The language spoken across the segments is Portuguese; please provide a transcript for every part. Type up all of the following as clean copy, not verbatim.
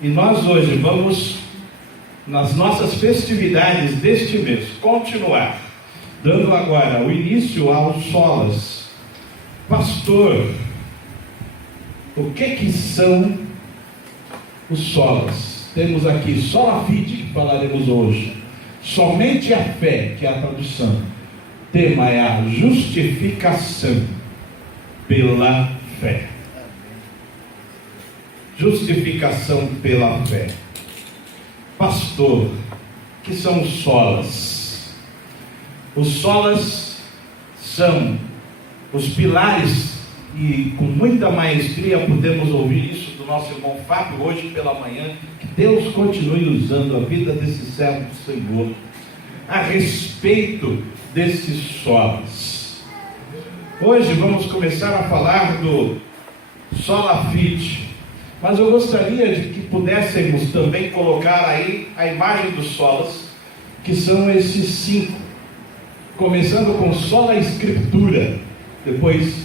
E nós hoje vamos, nas nossas festividades deste mês, continuar, dando agora o início aos solas. Pastor, o que são os solas? Temos aqui sola fide, que falaremos hoje. Somente a fé, que é a tradução. O tema é a justificação pela fé. Justificação pela fé. Pastor, que são os solas? Os solas são os pilares, e com muita maestria podemos ouvir isso do nosso irmão Fábio hoje pela manhã. Que Deus continue usando a vida desse servo do Senhor a respeito desses solas. Hoje vamos começar a falar do sola fide. Mas eu gostaria de que pudéssemos também colocar aí a imagem dos solas, que são esses 5. Começando com sola escritura, depois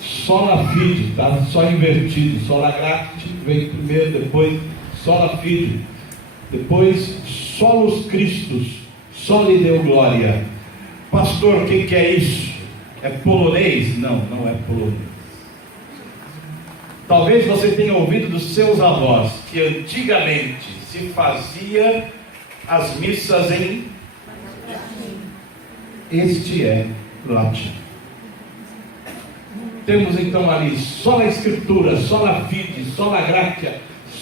sola fide, tá? Só invertido. Sola gratia vem primeiro, depois sola fide, depois solus Christus, soli deo glória. Pastor, o que é isso? É polonês? Não, não é polonês. Talvez você tenha ouvido dos seus avós que antigamente se fazia as missas em latim. Este é latim. Temos então ali sola escritura, sola fide, sola gratia,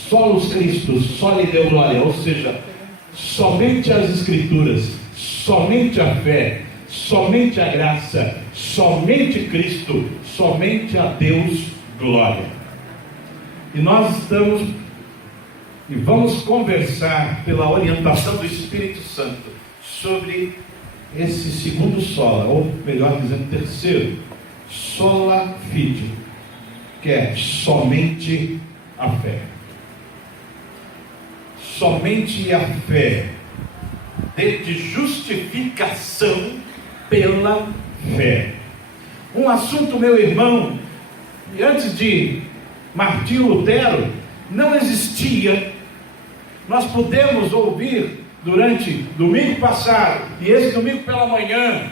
solus Christus, soli deo glória, ou seja, somente as escrituras, somente a fé, somente a graça, somente Cristo, somente a Deus glória. E nós estamos e vamos conversar pela orientação do Espírito Santo sobre esse segundo sola, ou melhor dizendo, terceiro, sola fide, que é somente a fé. Somente a fé, de justificação pela fé. Um assunto, meu irmão, e antes de Martinho Lutero, não existia. Nós pudemos ouvir durante domingo passado e esse domingo pela manhã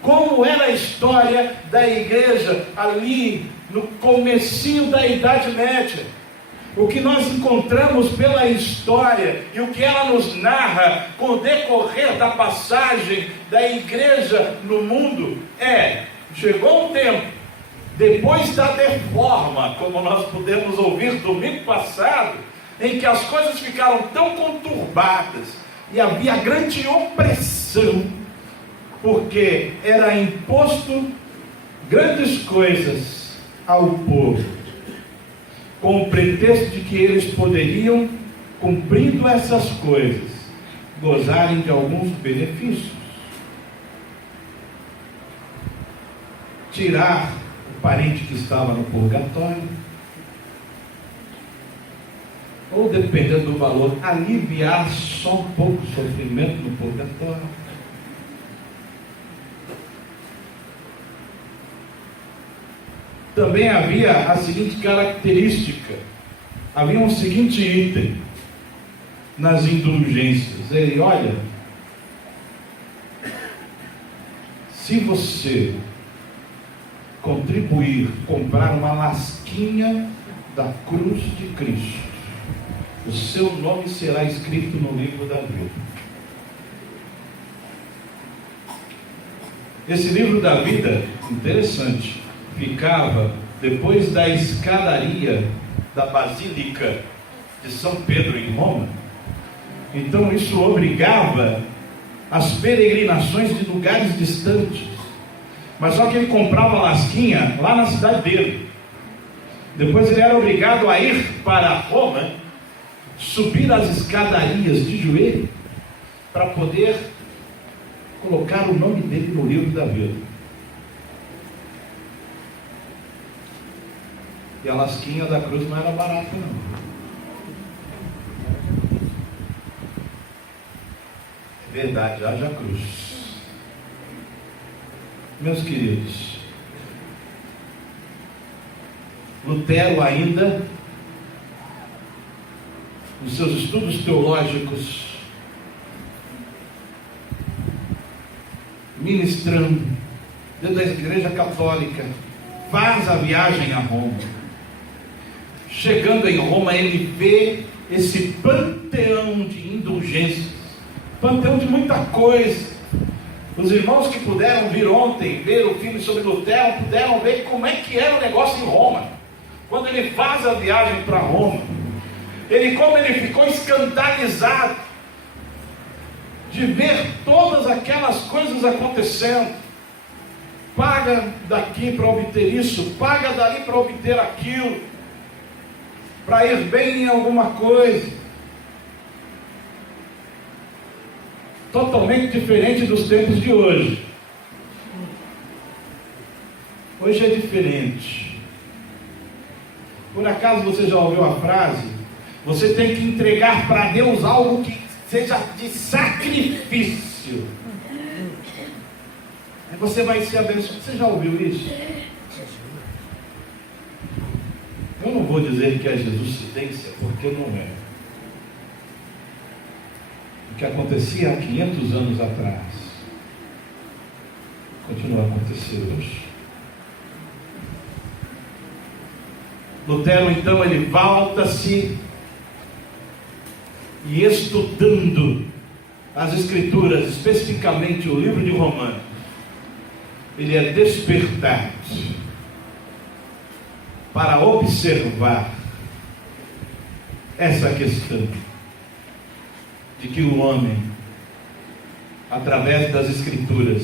como era a história da igreja ali no comecinho da Idade Média. O que nós encontramos pela história e o que ela nos narra com o decorrer da passagem da igreja no mundo chegou um tempo, depois da reforma, como nós pudemos ouvir domingo passado, em que as coisas ficaram tão conturbadas e havia grande opressão, porque era imposto grandes coisas ao povo, com o pretexto de que eles poderiam, cumprindo essas coisas, gozarem de alguns benefícios. Tirar o parente que estava no purgatório, ou dependendo do valor, aliviar só um pouco o sofrimento no purgatório. Também havia a seguinte característica, havia um seguinte item nas indulgências. Ele, olha, se você contribuir, comprar uma lasquinha da cruz de Cristo, o seu nome será escrito no livro da vida. Esse livro da vida, interessante, ficava depois da escadaria da Basílica de São Pedro em Roma. Então isso obrigava as peregrinações de lugares distantes. Mas só que ele comprava lasquinha lá na cidade dele. Depois ele era obrigado a ir para Roma, subir as escadarias de joelho, para poder colocar o nome dele no livro da vida. E a lasquinha da cruz não era barata, não. É verdade, haja cruz. Meus queridos, Lutero ainda nos seus estudos teológicos, ministrando dentro da Igreja Católica, faz a viagem a Roma. Chegando em Roma, ele vê esse panteão de indulgências, panteão de muita coisa. Os irmãos que puderam vir ontem, ver o filme sobre Lutero, puderam ver como é que era o negócio em Roma. Quando ele faz a viagem para Roma, como ele ficou escandalizado de ver todas aquelas coisas acontecendo. Paga daqui para obter isso, paga dali para obter aquilo, para ir bem em alguma coisa. Totalmente diferente dos tempos de hoje. Hoje é diferente. Por acaso você já ouviu a frase? Você tem que entregar para Deus algo que seja de sacrifício. Aí você vai ser abençoado. Você já ouviu isso? Eu não vou dizer que é Jesuscidência, porque não é. O que acontecia há 500 anos atrás continua a acontecer hoje. Lutero, então, ele volta-se e, estudando as Escrituras, especificamente o livro de Romanos, ele é despertado para observar essa questão de que o homem, através das Escrituras,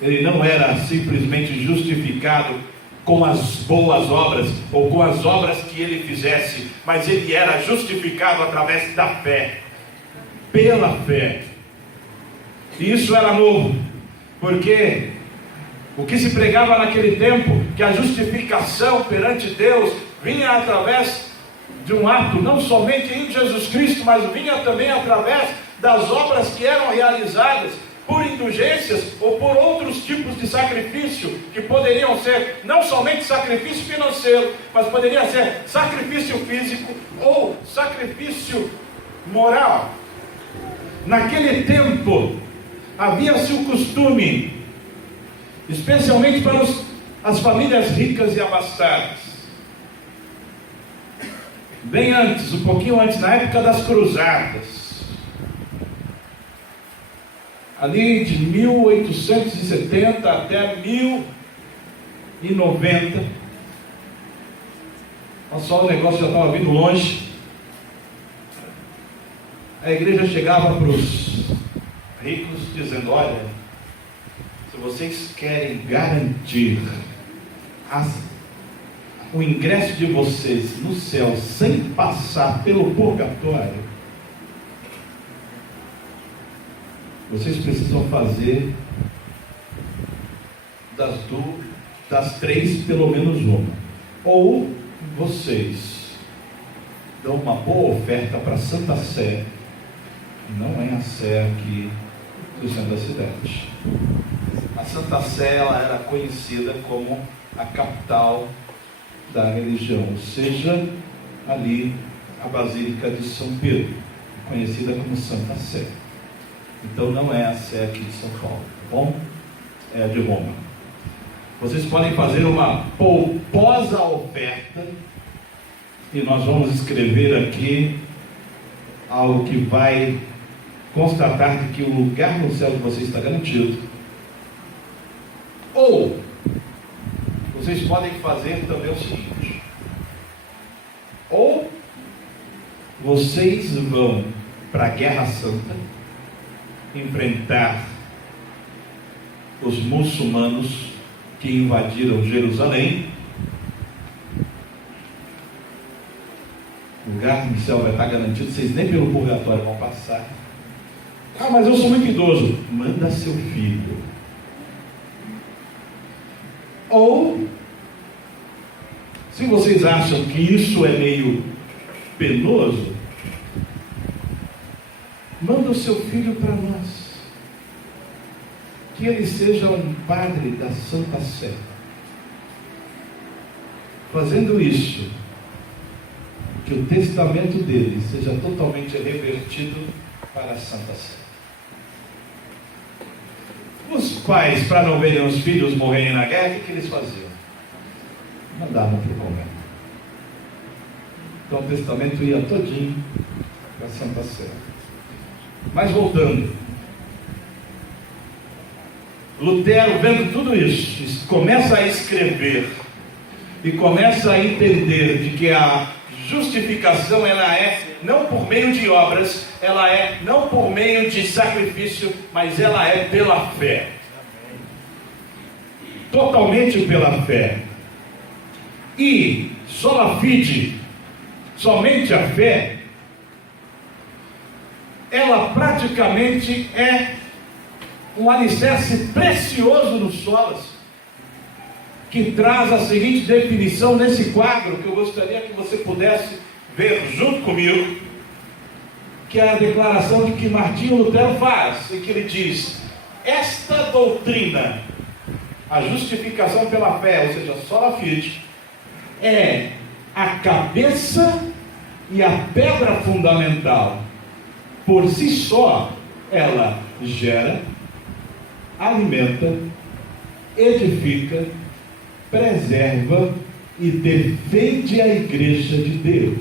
ele não era simplesmente justificado com as boas obras, ou com as obras que ele fizesse, mas ele era justificado através da fé, pela fé. E isso era novo, porque o que se pregava naquele tempo, que a justificação perante Deus vinha através de um ato, não somente em Jesus Cristo, mas vinha também através das obras que eram realizadas por indulgências ou por outros tipos de sacrifício, que poderiam ser não somente sacrifício financeiro, mas poderia ser sacrifício físico ou sacrifício moral. Naquele tempo havia-se o costume, especialmente para as famílias ricas e abastadas, bem antes, um pouquinho antes, na época das cruzadas, ali de 1870 até 1090, olha só, o negócio já estava vindo longe. A igreja chegava para os ricos dizendo: olha, se vocês querem garantir o ingresso de vocês no céu sem passar pelo purgatório, vocês precisam fazer das três pelo menos uma. Ou vocês dão uma boa oferta para a Santa Sé, não é a Sé aqui do centro da cidade. A Santa Sé, ela era conhecida como a capital da religião, ou seja, ali a Basílica de São Pedro, conhecida como Santa Sé. Então não é a Sé aqui de São Paulo, tá bom? É a de Roma. Vocês podem fazer uma pomposa oferta, e nós vamos escrever aqui algo que vai constatar de que o lugar no céu de vocês está garantido. Ou vocês podem fazer também o seguinte: ou vocês vão para a Guerra Santa enfrentar os muçulmanos que invadiram Jerusalém. O lugar no céu vai estar garantido, vocês nem pelo purgatório vão passar. Ah, mas eu sou muito idoso. Manda seu filho. Ou, se vocês acham que isso é meio penoso, manda o seu filho para nós, que ele seja um padre da Santa Sé. Fazendo isso, o que o testamento dele seja totalmente revertido para a Santa Sé. Os pais, para não verem os filhos morrerem na guerra, o que eles faziam? Mandavam para o convento. Então o testamento ia todinho para a Santa Sé. Mas voltando, Lutero, vendo tudo isso, começa a escrever e começa a entender de que a justificação ela é não por meio de obras, ela é não por meio de sacrifício, mas ela é pela fé. Totalmente pela fé. E sola fide, somente a fé, ela praticamente é um alicerce precioso nos solas, que traz a seguinte definição nesse quadro, que eu gostaria que você pudesse ver junto comigo, que é a declaração de que Martinho Lutero faz, e que ele diz: esta doutrina, a justificação pela fé, ou seja, sola fide, é a cabeça e a pedra fundamental. Por si só, ela gera, alimenta, edifica, preserva e defende a igreja de Deus.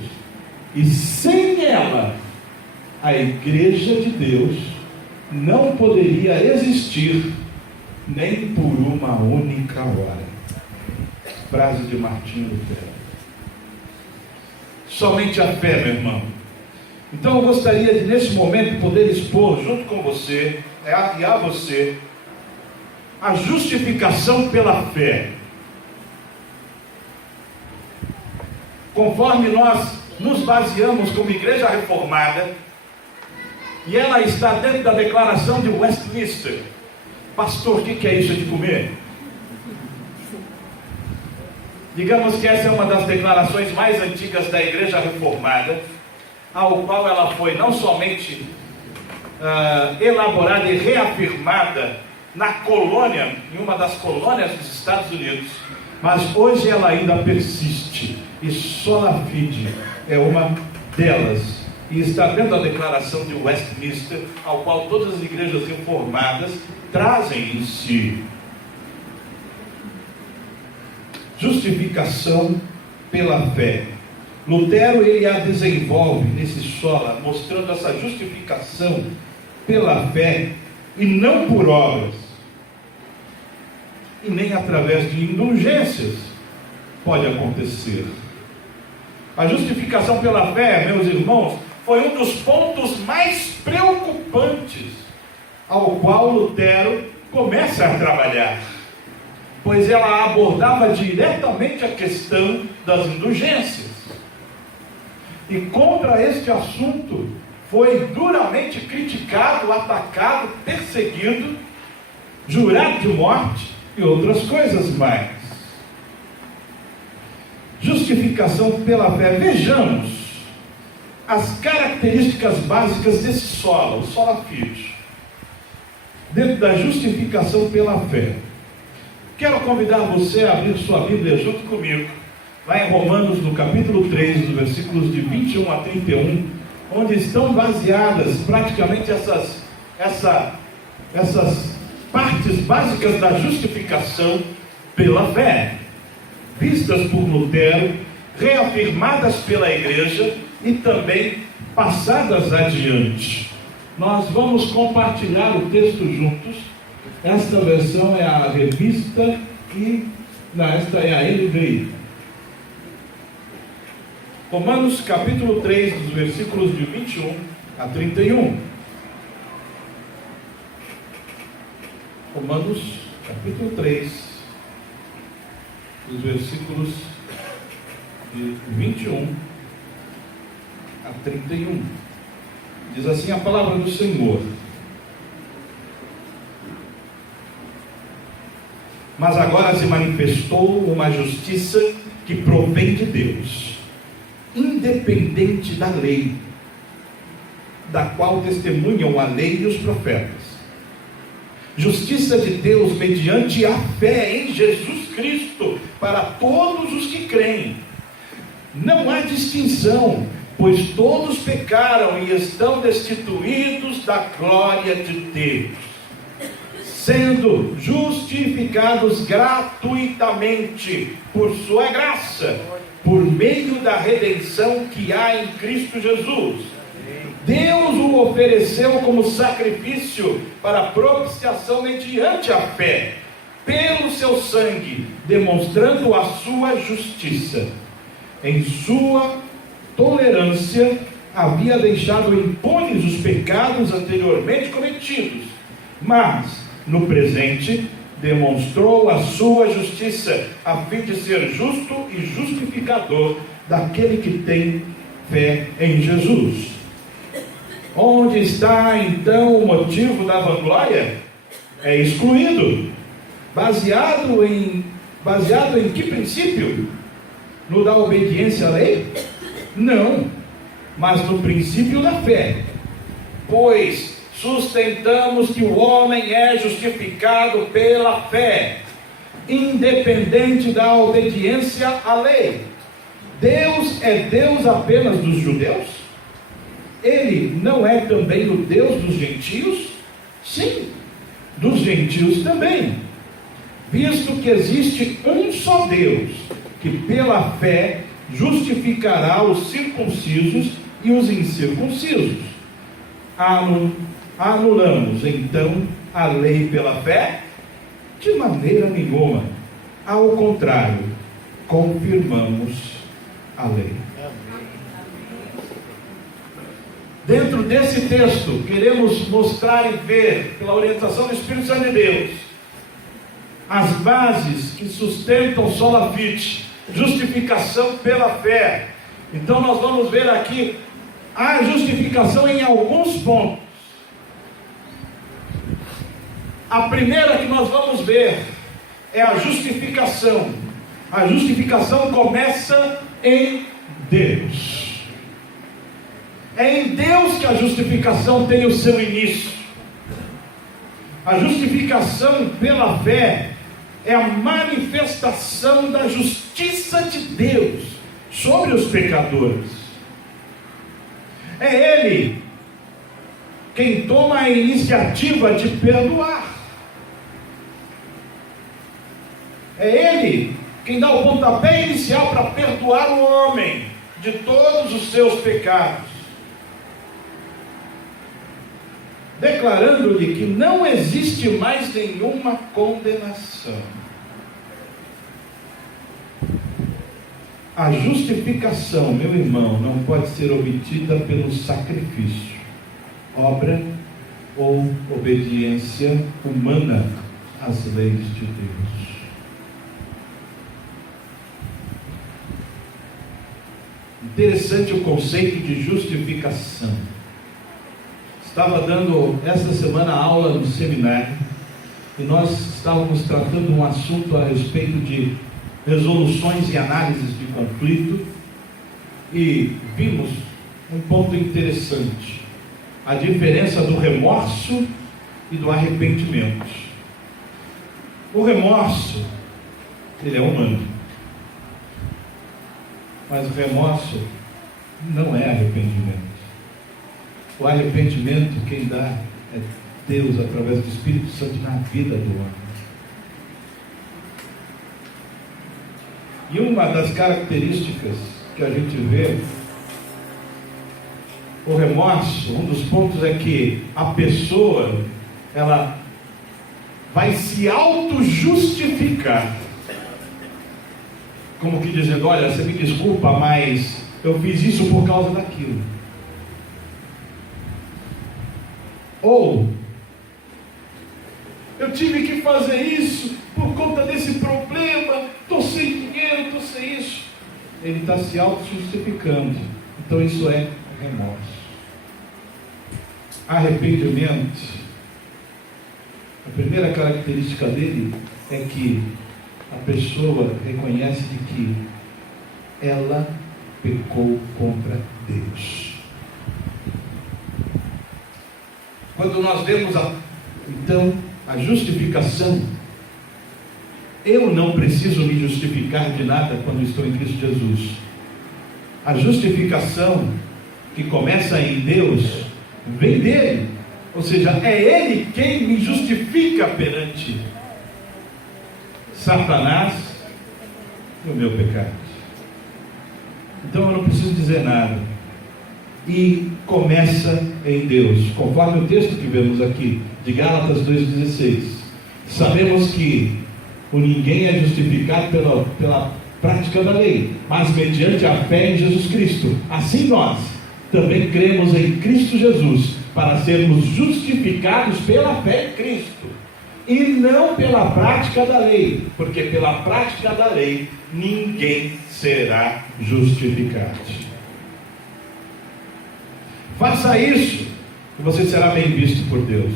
E sem ela, a igreja de Deus não poderia existir nem por uma única hora. Frase de Martinho Lutero. Somente a fé, meu irmão. Então eu gostaria de, nesse momento, poder expor junto com você e a você a justificação pela fé. Conforme nós nos baseamos como igreja reformada, e ela está dentro da declaração de Westminster. Pastor, o que é isso de comer? Digamos que essa é uma das declarações mais antigas da igreja reformada, ao qual ela foi não somente elaborada e reafirmada na colônia, em uma das colônias dos Estados Unidos, mas hoje ela ainda persiste, e sola fide é uma delas, e está dentro da declaração de Westminster, ao qual todas as igrejas reformadas trazem em si. Justificação pela fé. Lutero, ele a desenvolve nesse sola, mostrando essa justificação pela fé, e não por obras, e nem através de indulgências pode acontecer. A justificação pela fé, meus irmãos, foi um dos pontos mais preocupantes ao qual Lutero começa a trabalhar, pois ela abordava diretamente a questão das indulgências. E contra este assunto foi duramente criticado, atacado, perseguido, jurado de morte e outras coisas mais. Justificação pela fé. Vejamos as características básicas desse sola, o sola fide, dentro da justificação pela fé. Quero convidar você a abrir sua Bíblia junto comigo, lá em Romanos, no capítulo 3, dos versículos de 21 a 31, onde estão baseadas praticamente essas partes básicas da justificação pela fé, vistas por Lutero, reafirmadas pela igreja e também passadas adiante. Nós vamos compartilhar o texto juntos. Esta versão é a revista e esta é a NVI. Romanos capítulo 3, dos versículos de 21 a 31. Romanos capítulo 3, dos versículos de 21 a 31. Diz assim a palavra do Senhor: mas agora se manifestou uma justiça que provém de Deus, independente da lei, da qual testemunham a lei e os profetas. Justiça de Deus mediante a fé em Jesus Cristo, para todos os que creem. Não há distinção, pois todos pecaram e estão destituídos da glória de Deus, sendo justificados gratuitamente por sua graça, por meio da redenção que há em Cristo Jesus. Deus o ofereceu como sacrifício para propiciação mediante a fé, pelo seu sangue, demonstrando a sua justiça. Em sua tolerância, havia deixado impunes os pecados anteriormente cometidos, mas, no presente, demonstrou a sua justiça, a fim de ser justo e justificador daquele que tem fé em Jesus. Onde está então o motivo da vanglória? É excluído. Baseado em que princípio? No da obediência à lei? Não, mas no princípio da fé. Pois sustentamos que o homem é justificado pela fé, independente da obediência à lei. Deus é Deus apenas dos judeus? Ele não é também o Deus dos gentios? Sim, dos gentios também, visto que existe um só Deus, que pela fé justificará os circuncisos e os incircuncisos. Anulamos então a lei pela fé? De maneira nenhuma. Ao contrário, confirmamos a lei. Dentro desse texto, queremos mostrar e ver, pela orientação do Espírito Santo de Deus, as bases que sustentam sola fide, justificação pela fé. Então nós vamos ver aqui a justificação em alguns pontos. A primeira que nós vamos ver é a justificação. A justificação começa em Deus. É em Deus que a justificação tem o seu início. A justificação pela fé é a manifestação da justiça de Deus sobre os pecadores. É Ele quem toma a iniciativa de perdoar. É Ele quem dá o pontapé inicial para perdoar o homem de todos os seus pecados, declarando-lhe que não existe mais nenhuma condenação. A justificação, meu irmão, não pode ser obtida pelo sacrifício, obra ou obediência humana às leis de Deus. Interessante o conceito de justificação. Estava dando esta semana aula no seminário e nós estávamos tratando um assunto a respeito de resoluções e análises de conflito e vimos um ponto interessante: a diferença do remorso e do arrependimento. O remorso, ele é humano, mas o remorso não é arrependimento. O arrependimento quem dá é Deus através do Espírito Santo na vida do homem. E uma das características que a gente vê, o remorso, um dos pontos é que a pessoa, ela vai se auto-justificar, como que dizendo: olha, você me desculpa, mas eu fiz isso por causa daquilo. Ou eu tive que fazer isso por conta desse problema, estou sem dinheiro, estou sem isso. Ele está se auto-justificando. Então isso é remorso. Arrependimento, a primeira característica dele é que a pessoa reconhece de que ela pecou contra Deus. Quando nós vemos então a justificação, eu não preciso me justificar de nada quando estou em Cristo Jesus. A justificação que começa em Deus vem dele, ou seja, é ele quem me justifica perante Satanás e o meu pecado. Então eu não preciso dizer nada, e começa em Deus, conforme o texto que vemos aqui de Gálatas 2,16. Sabemos que o ninguém é justificado pela prática da lei, mas mediante a fé em Jesus Cristo. Assim nós também cremos em Cristo Jesus, para sermos justificados pela fé em Cristo, e não pela prática da lei, porque pela prática da lei ninguém será justificado. Faça isso e você será bem visto por Deus.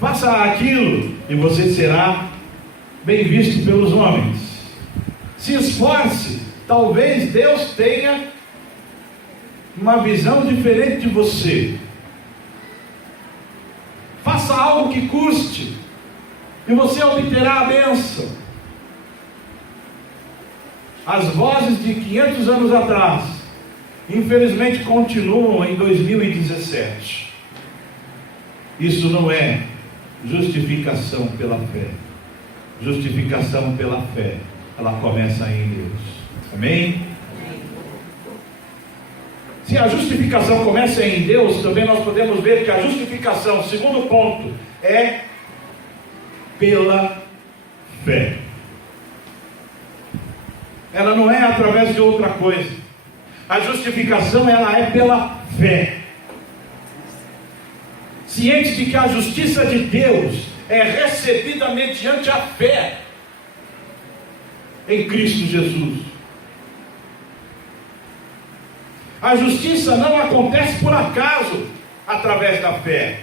Faça aquilo e você será bem visto pelos homens. Se esforce, talvez Deus tenha uma visão diferente de você. Faça algo que custe e você obterá a bênção. As vozes de 500 anos atrás, infelizmente, continuam em 2017. Isso não é justificação pela fé. Justificação pela fé, ela começa em Deus. Amém? Se a justificação começa em Deus, também nós podemos ver que a justificação, segundo ponto, é pela fé. Ela não é através de outra coisa. A justificação, ela é pela fé. Ciente de que a justiça de Deus é recebida mediante a fé em Cristo Jesus. A justiça não acontece por acaso através da fé,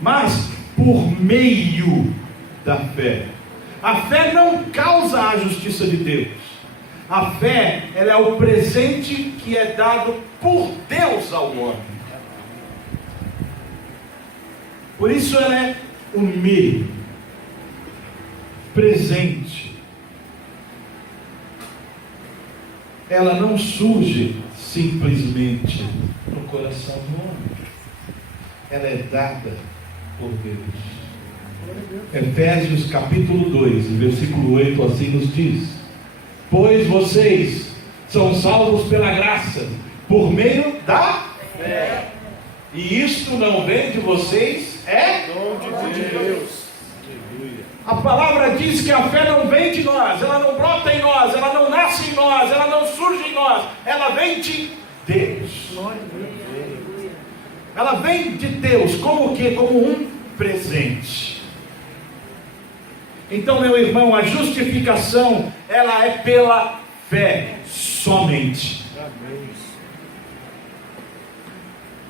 mas por meio da fé. A fé não causa a justiça de Deus. A fé, ela é o presente que é dado por Deus ao homem. Por isso ela é o meio, presente. Ela não surge simplesmente no coração do homem. Ela é dada por Deus. Efésios capítulo 2, versículo 8, assim nos diz: pois vocês são salvos pela graça, por meio da fé. E isto não vem de vocês, é dom de Deus. A palavra diz que a fé não vem de nós, ela não brota em nós, ela não nasce em nós, ela não surge em nós, ela vem de Deus. Ela vem de Deus, como o quê? Como um presente. Então, meu irmão, a justificação, ela é pela fé, somente.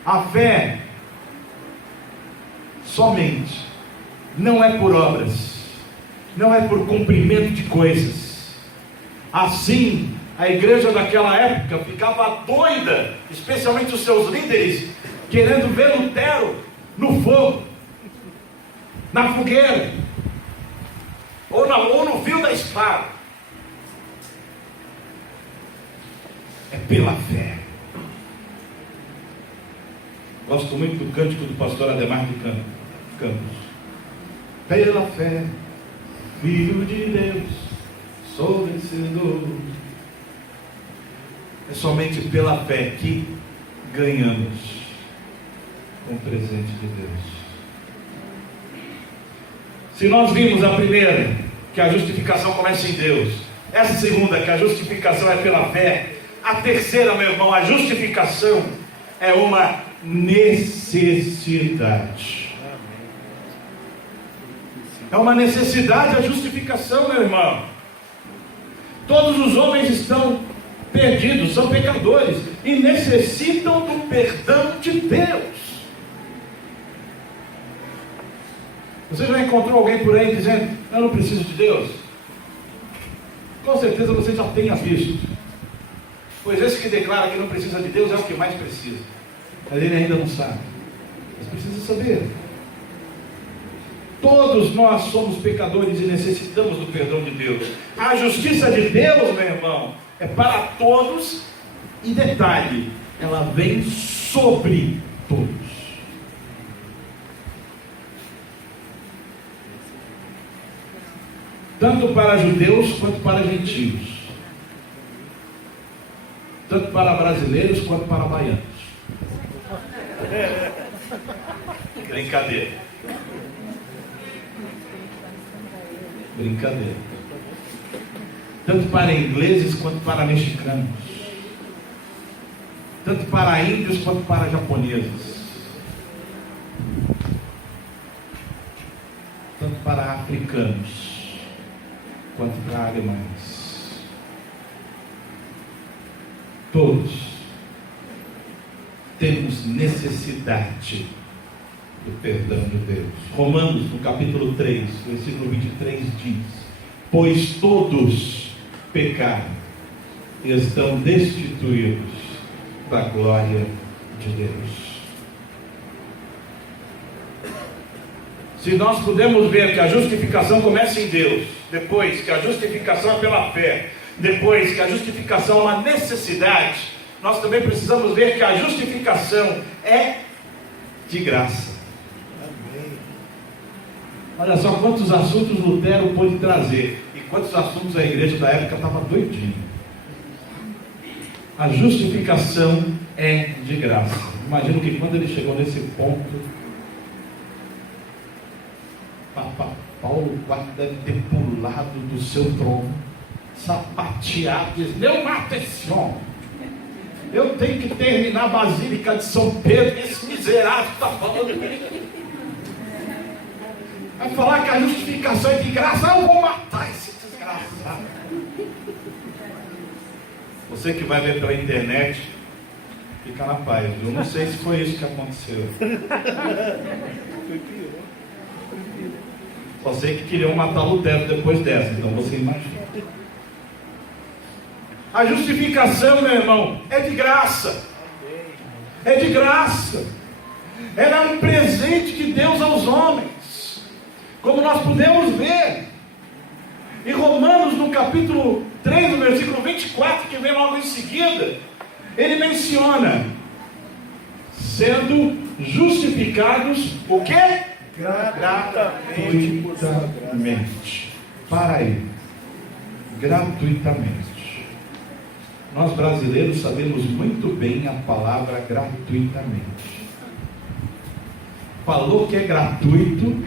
A fé, somente, não é por obras, não é por cumprimento de coisas. Assim, a igreja daquela época ficava doida, especialmente os seus líderes, querendo ver Lutero no fogo, na fogueira, ou no fio da espada. É pela fé. Gosto muito do cântico do pastor Ademar de Campos. Pela fé, Filho de Deus, sou vencedor. É somente pela fé que ganhamos um presente de Deus. Se nós vimos a primeira, que a justificação começa em Deus, essa segunda, que a justificação é pela fé, a terceira, meu irmão, a justificação é uma necessidade. É uma necessidade a justificação, meu irmão. Todos os homens estão perdidos, são pecadores e necessitam do perdão de Deus. Você já encontrou alguém por aí dizendo: eu não preciso de Deus? Com certeza você já tenha visto. Pois esse que declara que não precisa de Deus é o que mais precisa. Mas ele ainda não sabe. Mas precisa saber. Todos nós somos pecadores e necessitamos do perdão de Deus. A justiça de Deus, meu irmão, é para todos E detalhe, ela vem sobre todos. Tanto para judeus quanto para gentios. Tanto para brasileiros quanto para baianos. Brincadeira. Brincadeira. Tanto para ingleses quanto para mexicanos. Tanto para índios quanto para japoneses. Tanto para africanos quanto para alemães. Todos temos necessidade do perdão de Deus. Romanos, no capítulo 3, versículo 23 diz: pois todos pecaram e estão destituídos da glória de Deus. Se nós pudermos ver que a justificação começa em Deus, depois que a justificação é pela fé, depois que a justificação é uma necessidade, nós também precisamos ver que a justificação é de graça. Amém. Olha só quantos assuntos Lutero pôde trazer e quantos assuntos a igreja da época estava doidinha. A justificação é de graça. Imagino que quando ele chegou nesse ponto, Paulo deve ter pulado do seu trono, sapateado, diz: não mata esse homem, eu tenho que terminar a Basílica de São Pedro. Esse miserável está falando comigo, vai falar que a justificação é de graça. Eu vou matar esse desgraçado. Você que vai ver pela internet, fica na paz. Eu não sei se foi isso que aconteceu. Só sei que queriam matar Lutero depois dessa, então você imagina. A justificação, meu irmão, é de graça. É de graça. Ela é um presente de Deus aos homens, como nós podemos ver em Romanos, no capítulo 3, no versículo 24, que vem logo em seguida. Ele menciona: sendo justificados o quê? Gratuitamente. Para ele, gratuitamente. Nós brasileiros sabemos muito bem a palavra gratuitamente. Falou que é gratuito,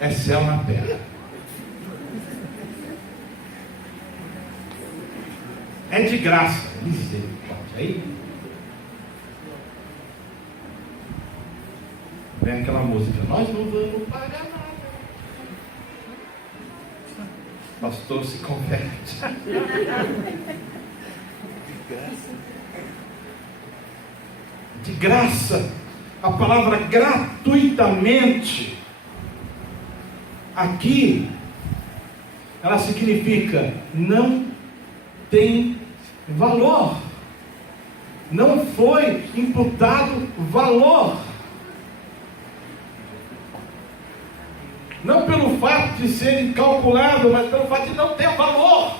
é céu na terra. É de graça. Misericórdia. Aí vem aquela música: nós não vamos pagar nada. Pastor se converte. De graça. A palavra gratuitamente aqui, ela significa não tem valor, não foi imputado valor. Não pelo fato de ser incalculável, mas pelo fato de não ter valor.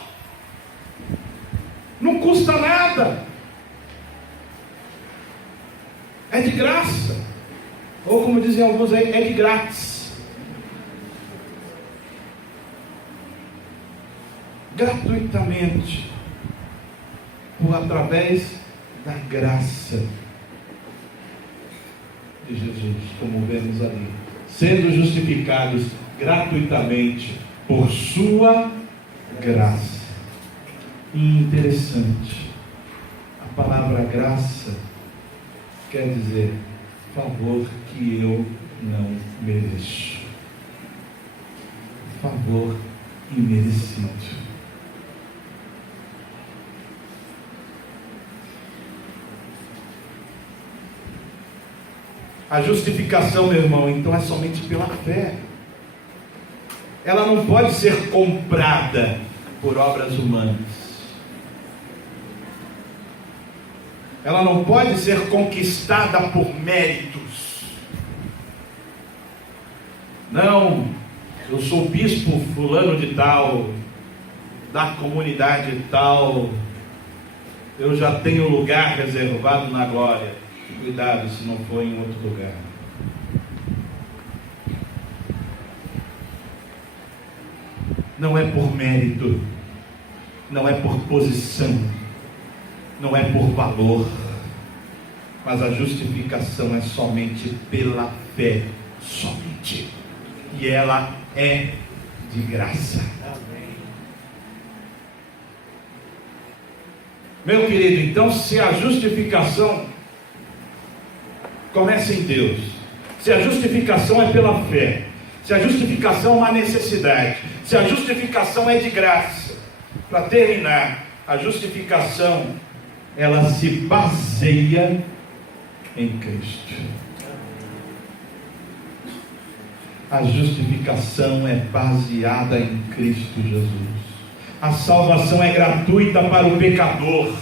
Não custa nada. É de graça. Ou como dizem alguns aí, é de grátis. Gratuitamente. Por através da graça de Jesus, como vemos ali. Sendo justificados gratuitamente por sua graça. E interessante, a palavra graça quer dizer favor que eu não mereço. Favor imerecido. A justificação, meu irmão, então é somente pela fé. Ela não pode ser comprada por obras humanas. Ela não pode ser conquistada por méritos. Não, eu sou bispo fulano de tal, da comunidade tal, eu já tenho lugar reservado na glória. Cuidado se não for em outro lugar. Não é por mérito, não é por posição, não é por valor, mas a justificação é somente pela fé, somente. E ela é de graça. Meu querido, então se a justificação começa em Deus, se a justificação é pela fé, se a justificação é uma necessidade, se a justificação é de graça, para terminar, a justificação, ela se baseia em Cristo. A justificação é baseada em Cristo Jesus. A salvação é gratuita para o pecador,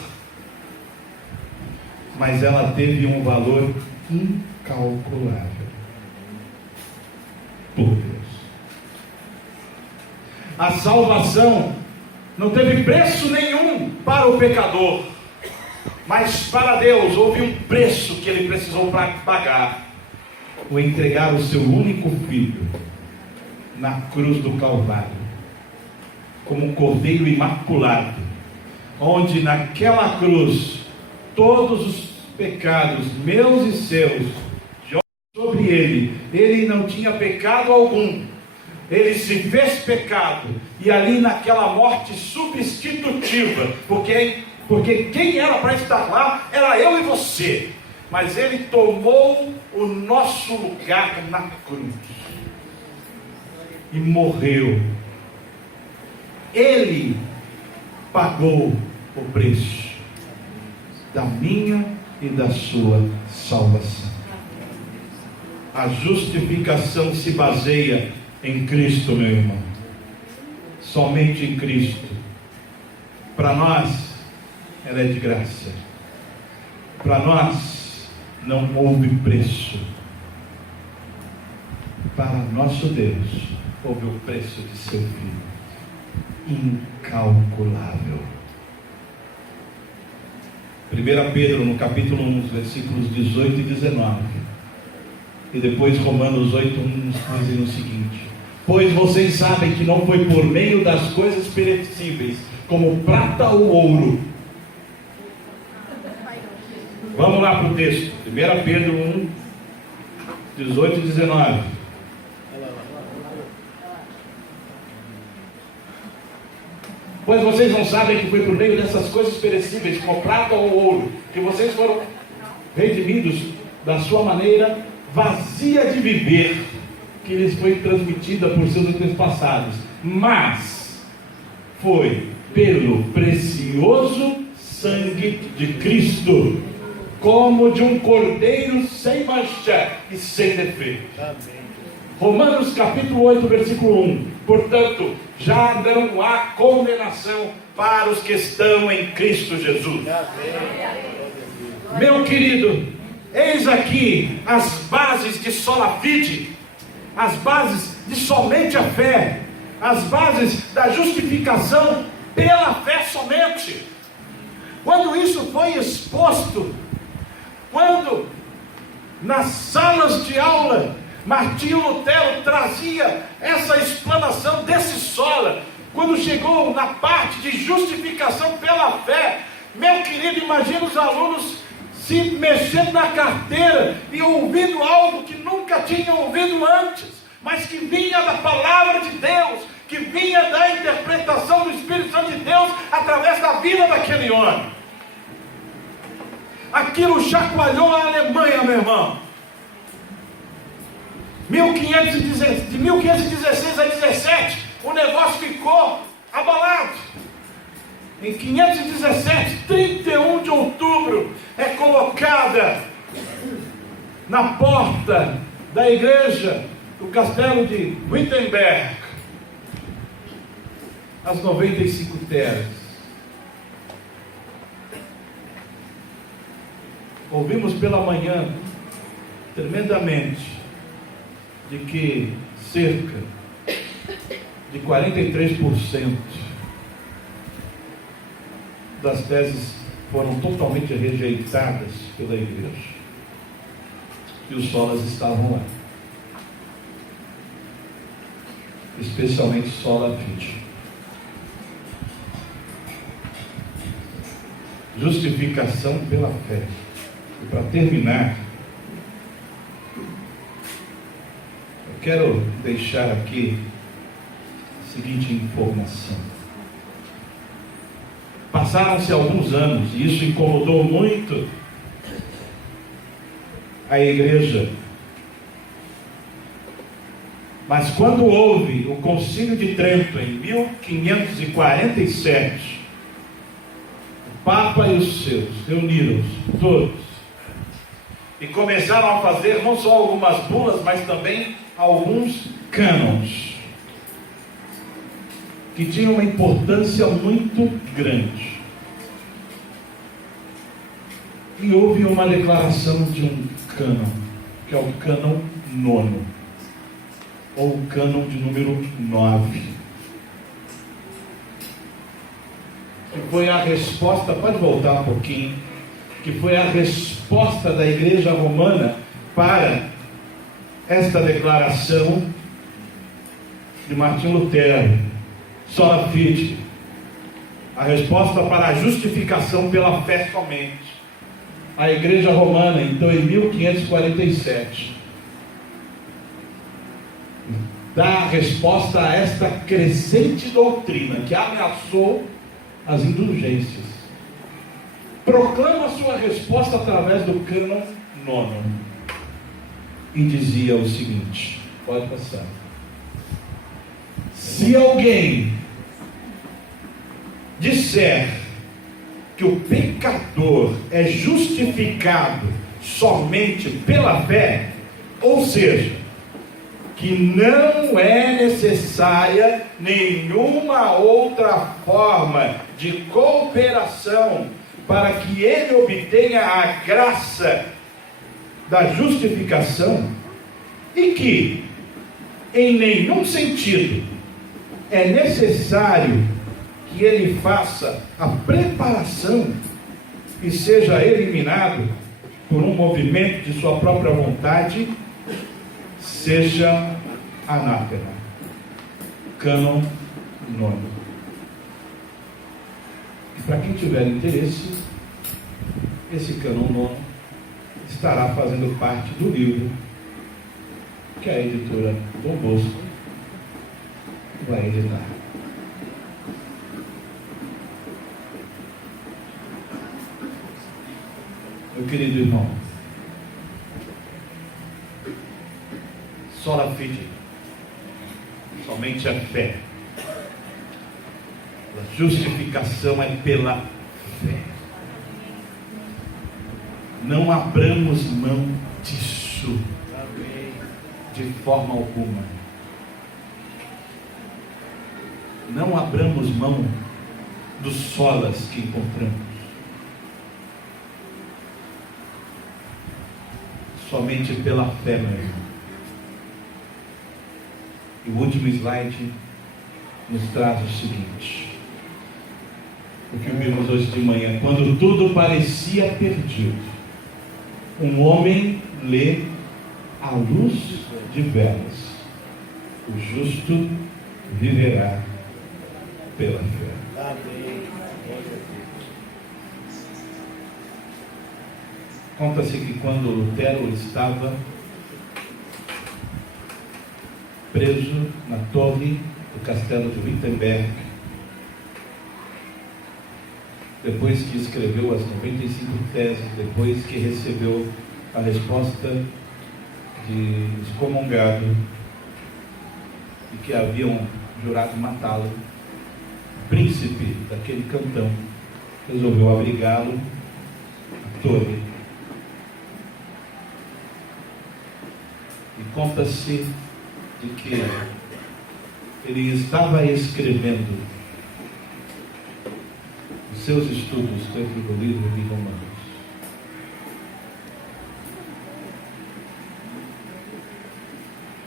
mas ela teve um valor incalculável por Deus. A salvação não teve preço nenhum para o pecador, mas para Deus houve um preço que ele precisou pagar: o entregar o seu único filho na cruz do Calvário, como um cordeiro imaculado, onde naquela cruz todos os pecados meus e seus sobre ele não tinha pecado algum, ele se fez pecado, e ali naquela morte substitutiva, porque quem era para estar lá era eu e você, mas ele tomou o nosso lugar na cruz e morreu. Ele pagou o preço da minha e da sua salvação. A justificação se baseia em Cristo, meu irmão. Somente em Cristo. Para nós, ela é de graça. Para nós, não houve preço. Para nosso Deus, houve o preço de seu Filho. Incalculável. 1 Pedro, no capítulo 1, versículos 18 e 19. E depois Romanos 8, 1, dizem o seguinte: pois vocês sabem que não foi por meio das coisas perecíveis, como prata ou ouro. Vamos lá para o texto. 1 Pedro 1, 18 e 19. Pois vocês não sabem que foi por meio dessas coisas perecíveis, como prata ou ouro, que vocês foram redimidos da sua maneira vazia de viver, que lhes foi transmitida por seus antepassados, mas foi pelo precioso sangue de Cristo, como de um cordeiro sem mancha e sem defeito. Amém. Romanos capítulo 8, versículo 1. Portanto, já não há condenação para os que estão em Cristo Jesus. Meu querido, eis aqui as bases de sola fide, as bases de somente a fé, as bases da justificação pela fé somente. Quando isso foi exposto, quando nas salas de aula Martinho Lutero trazia essa explanação desse sola, quando chegou na parte de justificação pela fé, meu querido, imagina os alunos se mexendo na carteira e ouvindo algo que nunca tinham ouvido antes, mas que vinha da palavra de Deus, que vinha da interpretação do Espírito Santo de Deus através da vida daquele homem. Aquilo chacoalhou a Alemanha, meu irmão. De 1516 a 17, o negócio ficou abalado. Em 517, 31 de outubro, é colocada na porta da igreja do castelo de Wittenberg as 95 teras. Ouvimos pela manhã, tremendamente, de que cerca de 43% das teses foram totalmente rejeitadas pela igreja. E os solas estavam lá. Especialmente sola fide. Justificação pela fé. E para terminar, eu quero deixar aqui a seguinte informação. Passaram-se alguns anos, e isso incomodou muito a igreja. Mas quando houve o Concílio de Trento, em 1547, o Papa e os seus reuniram-se todos e começaram a fazer não só algumas bulas, mas também alguns cânons que tinham uma importância muito grande. E houve uma declaração de um cânon, que é o cânon 9, ou o cânon de número 9, que foi a resposta, pode voltar um pouquinho, que foi a resposta da Igreja Romana para esta declaração de Martinho Lutero, sola fide, a resposta para a justificação pela fé somente. A Igreja Romana, então, em 1547, dá a resposta a esta crescente doutrina que ameaçou as indulgências. Proclama sua resposta através do cânon 9 e dizia o seguinte, pode passar: se alguém disser que o pecador é justificado somente pela fé, ou seja, que não é necessária nenhuma outra forma de cooperação para que ele obtenha a graça da justificação, e que em nenhum sentido é necessário que ele faça a preparação e seja eliminado por um movimento de sua própria vontade, seja anátema. Cânon 9. E para quem tiver interesse, esse cânon 9 estará fazendo parte do livro que a editora Dom Bosco vai editar. Meu querido irmão, sola fide, somente a fé. A justificação é pela fé. Não abramos mão disso de forma alguma. Não abramos mão dos solas que encontramos. Somente pela fé, meu irmão. E o último slide nos traz o seguinte: o que vimos hoje de manhã. Quando tudo parecia perdido, um homem lê à luz de velas: o justo viverá pela fé. Amém. Conta-se que quando Lutero estava preso na torre do castelo de Wittenberg, depois que escreveu as 95 teses, depois que recebeu a resposta de excomungado e que haviam jurado matá-lo, o príncipe daquele cantão resolveu abrigá-lo na torre. E conta-se de que ele estava escrevendo os seus estudos dentro do livro de Romanos.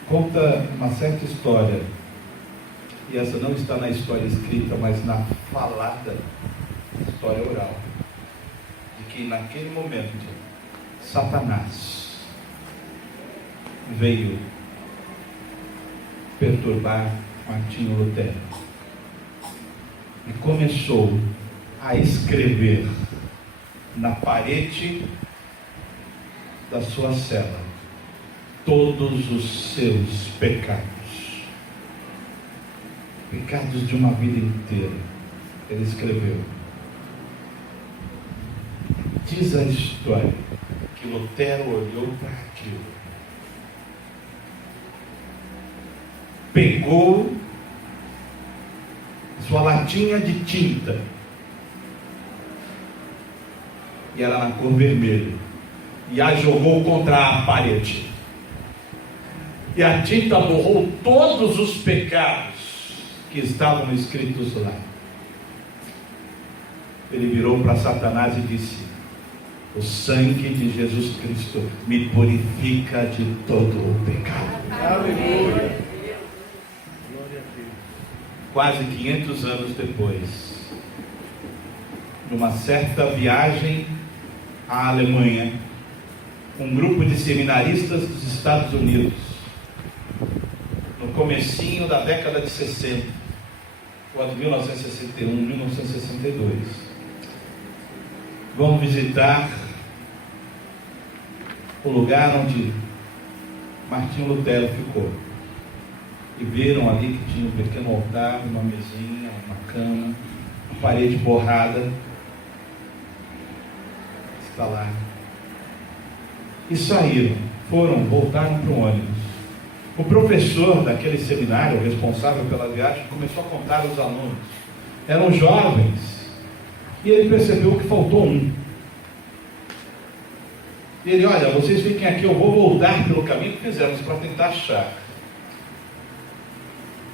Conta uma certa história, e essa não está na história escrita, mas na falada história oral, de que naquele momento Satanás veio perturbar Martinho Lutero e começou a escrever na parede da sua cela todos os seus pecados de uma vida inteira. Ele escreveu. Diz a história que Lutero olhou para aquilo, pegou sua latinha de tinta, e era na cor vermelha, e a jogou contra a parede, e a tinta borrou todos os pecados que estavam escritos lá. Ele virou para Satanás e disse: o sangue de Jesus Cristo me purifica de todo o pecado. Aleluia. Quase 500 anos depois, numa certa viagem à Alemanha, um grupo de seminaristas dos Estados Unidos, no comecinho da década de 60, ou de 1961, 1962, vão visitar o lugar onde Martinho Lutero ficou, e viram ali que tinha um pequeno altar, uma mesinha, uma cama, uma parede borrada. Está lá. E saíram, voltaram para o ônibus. O professor daquele seminário, responsável pela viagem, começou a contar aos alunos. Eram jovens, e ele percebeu que faltou um. E ele: olha, vocês fiquem aqui, eu vou voltar pelo caminho que fizemos para tentar achar.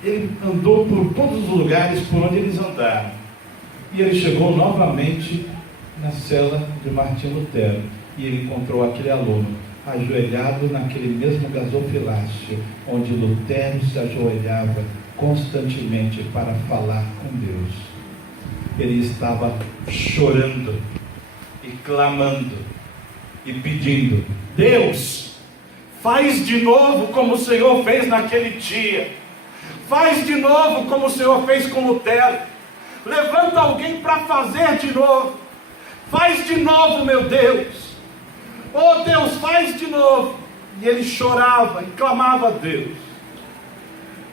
Ele andou por todos os lugares por onde eles andaram, e ele chegou novamente na cela de Martinho Lutero, e ele encontrou aquele aluno ajoelhado naquele mesmo gasofilácio onde Lutero se ajoelhava constantemente para falar com Deus. Ele estava chorando e clamando e pedindo: Deus, faz de novo como o Senhor fez naquele dia, faz de novo como o Senhor fez com Lutero, levanta alguém para fazer de novo, faz de novo, meu Deus, oh Deus, faz de novo. E ele chorava e clamava a Deus.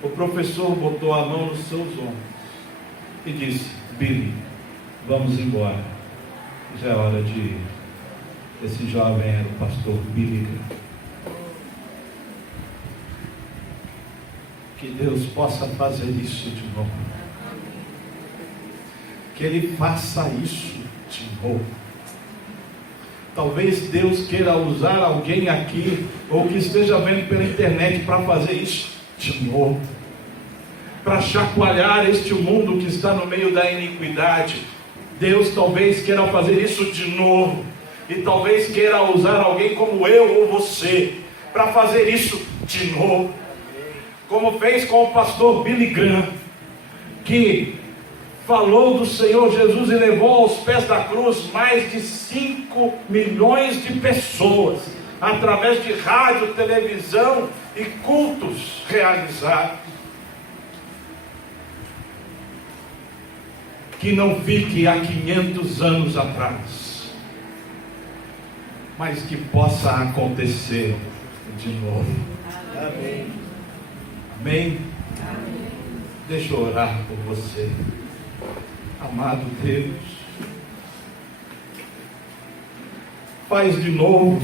O professor botou a mão nos seus ombros e disse: Billy, vamos embora, já é hora de ir. Esse jovem era o pastor Billy Graham. Que Deus possa fazer isso de novo, que Ele faça isso de novo. Talvez Deus queira usar alguém aqui, ou que esteja vendo pela internet, para fazer isso de novo, para chacoalhar este mundo que está no meio da iniquidade. Deus talvez queira fazer isso de novo, e talvez queira usar alguém como eu ou você, para fazer isso de novo, como fez com o pastor Billy Graham, que falou do Senhor Jesus e levou aos pés da cruz mais de 5 milhões de pessoas, através de rádio, televisão e cultos realizados. Que não fique há 500 anos atrás, mas que possa acontecer de novo. Amém. Amém? Amém. Deixa eu orar por você. Amado Deus, faz de novo,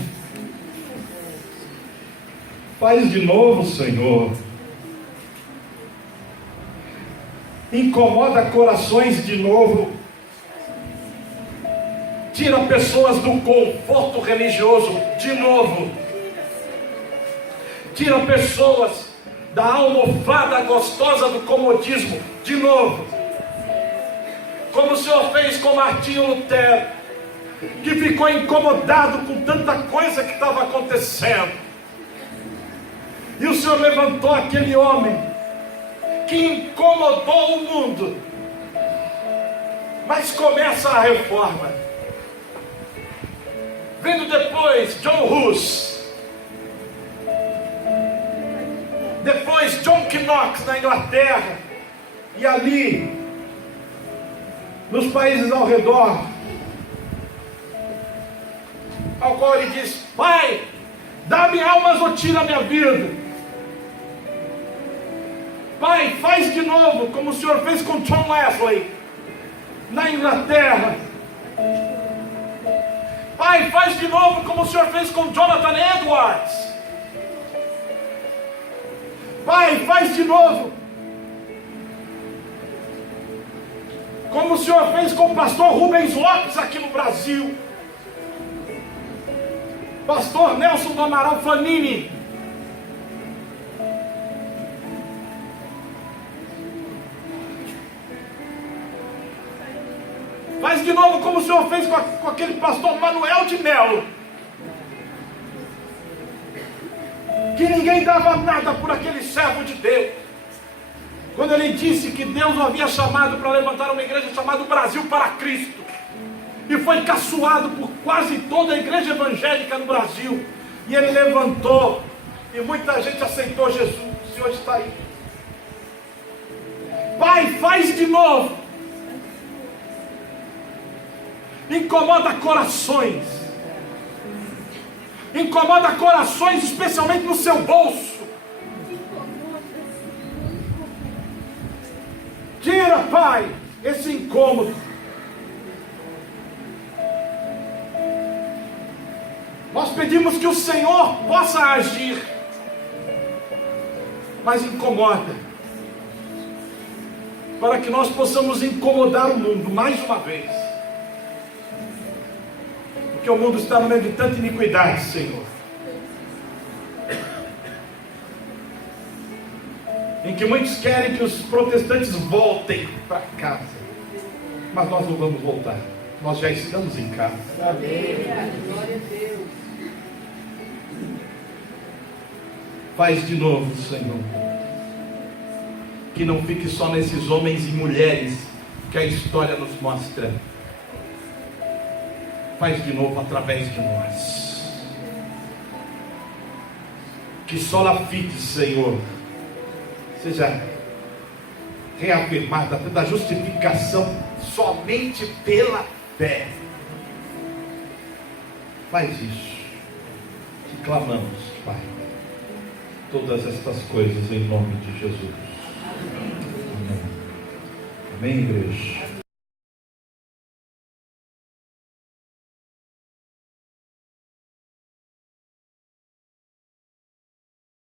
Senhor. Incomoda corações de novo. Tira pessoas do conforto religioso de novo. Tira pessoas da almofada gostosa do comodismo de novo. Como o Senhor fez com Martinho Lutero, que ficou incomodado com tanta coisa que estava acontecendo. E o Senhor levantou aquele homem que incomodou o mundo, Mas começa a reforma. Vendo depois John Hus, depois John Knox na Inglaterra, e ali, nos países ao redor, ao qual ele diz: Pai, dá-me almas ou tira a minha vida. Pai, faz de novo, como o Senhor fez com John Wesley, na Inglaterra. Pai, faz de novo, como o Senhor fez com Jonathan Edwards. Pai, faz de novo, como o Senhor fez com o pastor Rubens Lopes aqui no Brasil. Pastor Nelson do Amaral Fanini. Faz de novo como o Senhor fez com aquele pastor Manuel de Melo, que ninguém dava nada por aquele servo de Deus, quando ele disse que Deus o havia chamado para levantar uma igreja chamada Brasil para Cristo, e foi caçoado por quase toda a igreja evangélica no Brasil, e ele levantou, e muita gente aceitou Jesus. O Senhor está aí. Pai, faz de novo. Incomoda corações, incomoda corações, especialmente no seu bolso. Tira, Pai, esse incômodo. Nós pedimos que o Senhor possa agir, mas incomoda, para que nós possamos incomodar o mundo mais uma vez. Porque o mundo está no meio de tanta iniquidade, Senhor, em que muitos querem que os protestantes voltem para casa, mas nós não vamos voltar. Nós já estamos em casa. Amém. Glória a Deus. Faz de novo, Senhor, que não fique só nesses homens e mulheres que a história nos mostra. Faz de novo através de nós. Que sola fide, Senhor, seja reafirmada da justificação somente pela fé. Faz isso. Te clamamos, Pai, todas estas coisas em nome de Jesus. Amém. Amém, igreja.